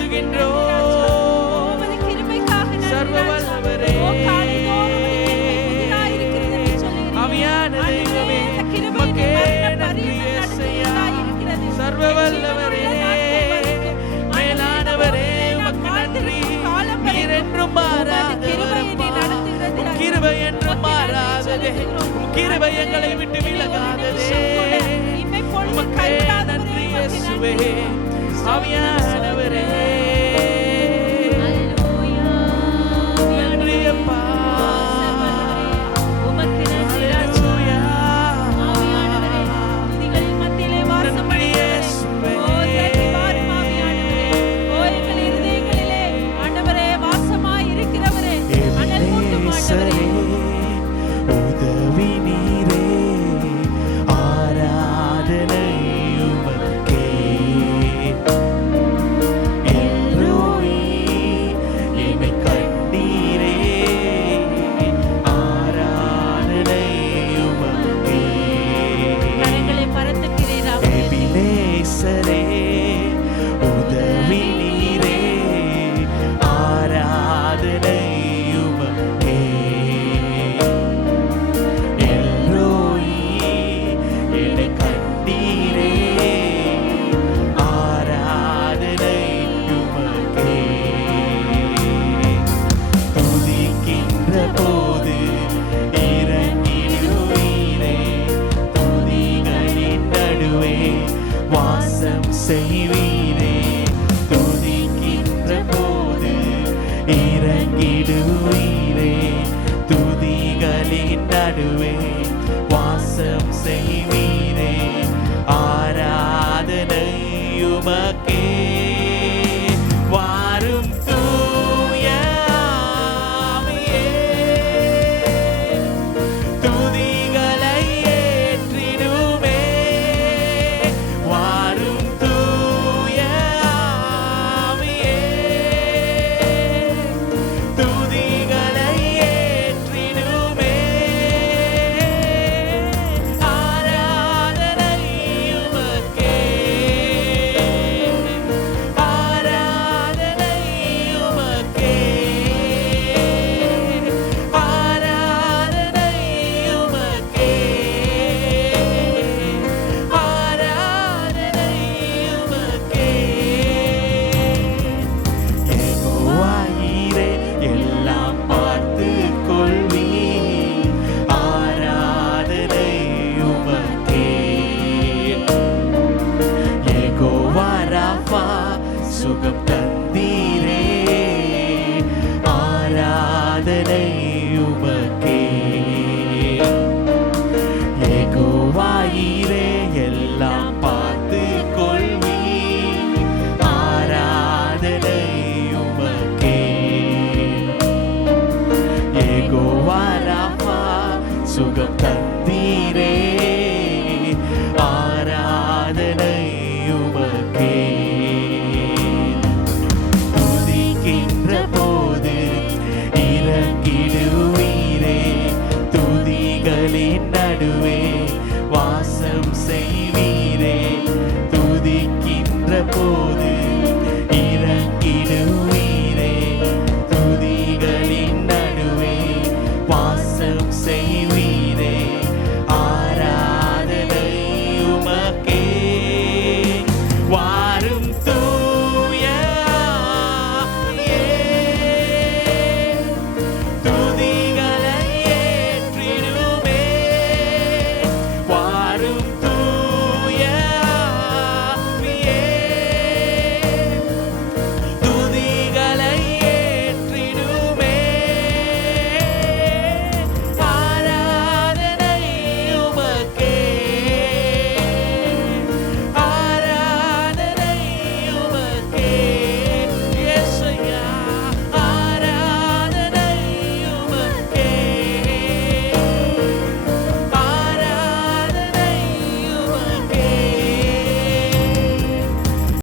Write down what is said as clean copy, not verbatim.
வாழ்த்துகின்றோம். சர்வ வல்லவரே, ஆவியான தெய்வமே, உமக்கே நன்றி இயேசுவையா. சர்வ வல்லவரே, மேலானவரே, உமக்கு நன்றி. நீர் என்றும் மாறாதவரப்பா, உம் கிருபை என்றும் மாறாததே, உம் கிருபை எங்களை விட்டு விலகாததே. உமக்கே நன்றி இயேசுவே. ஆவியானவரே, நன்றி அப்பா. உமக்கு நன்றி ஹல்லேலூயா. ஆவியானவரே, துதிகளின் மத்தியிலே வாசமடைகிறவரே, இறங்கி வாரும் ஆவியானவரே. எங்கள் இருதயங்களிலே ஆண்டவரே வாசமாய் இருக்கிறவரே, அனல் மூட்டும் ஆண்டவரே, உதவி நீரே, ஆராதனை உமக்கே. எல்லோய் என்னை கண்டீரே, ஆராதனை உமக்கே. கரங்களை பரத்துகிறீர் எபினேசரே, உதவி நீரே, ஆராதனை உமக்கே. எல்லோய் என்னை கண்டீரே, ஆராதனை உமக்கே. துதிக்கின்ற போது இறங்கிடுவீரே, துதிகளின் நடுவே வாசம் செய்வீரே. துதிக்கின்ற போது இறங்கிடுவீரே, துதிகளின் நடுவே வாசம் செய்வீரே. ஆராதனை உமக்கே. வாரும் தூய ஆவியே, துதிகளை ஏற்றிடுமே. வாரும் தூய ஆவியே, துதிகளை ஏற்றிடுமே. ஆராதனை உமக்கே, ஆராதனை உமக்கே, ஆராதனை உமக்கே, ஆராதனை உமக்கே. யெகோவாயீரே, எல்லாம் பார்த்துக் கொள்வீர். ஆராதனை உமக்கே. யெகோவா ராஃபா, சுகம்